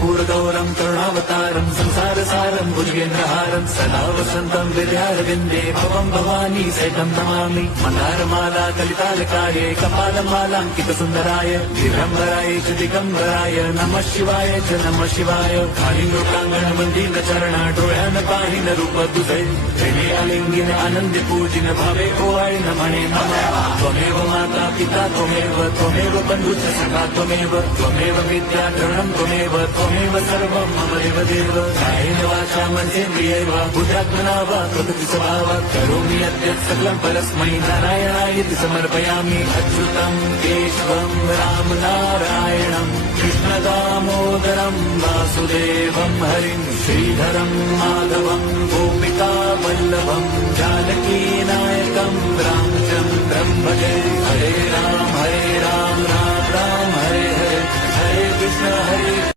कर्पूरगौरं करुणावतारं संसारसारं भुजगेन्द्रहारं सदा वसन्तं विद्यारविन्दे भवं भवानी सहितं नमामि। मन्दारमाला कलितालकाये कपालमालाङ्कितसुन्दराय दिगम्बराय च दिगम्बराय नमः शिवाय च नमः शिवाय। कालिंगोप्राङ्गणमन्दिरचरण डोळ्यान पाहिन रूप तुझे प्रेमे अलिंगिन आनंदी पूजिन भावे ओवाळिन म्हणे नमः। त्वमेव माता पिता त्वमेव बन्धुश्च सखा त्वमेव विद्याधरणं त्वमेव सर्वं मम देवदेव। कायेन वाचा मनसेन्द्रियैर्वा बुद्ध्यात्मना वा प्रकृति स्वभावात् करोमि यद्यत् सकलं परस्मै नारायणायेति समर्पयामि। अच्युतं केशवं राम नारायणं कृष्णदामोदरं वासुदेवं हरिं श्रीधरं माधवं गोपिका वल्लभं जानकीनायकं रामचन्द्रं भजे। हरे राम राम राम हरे हरे हरे कृष्ण हरे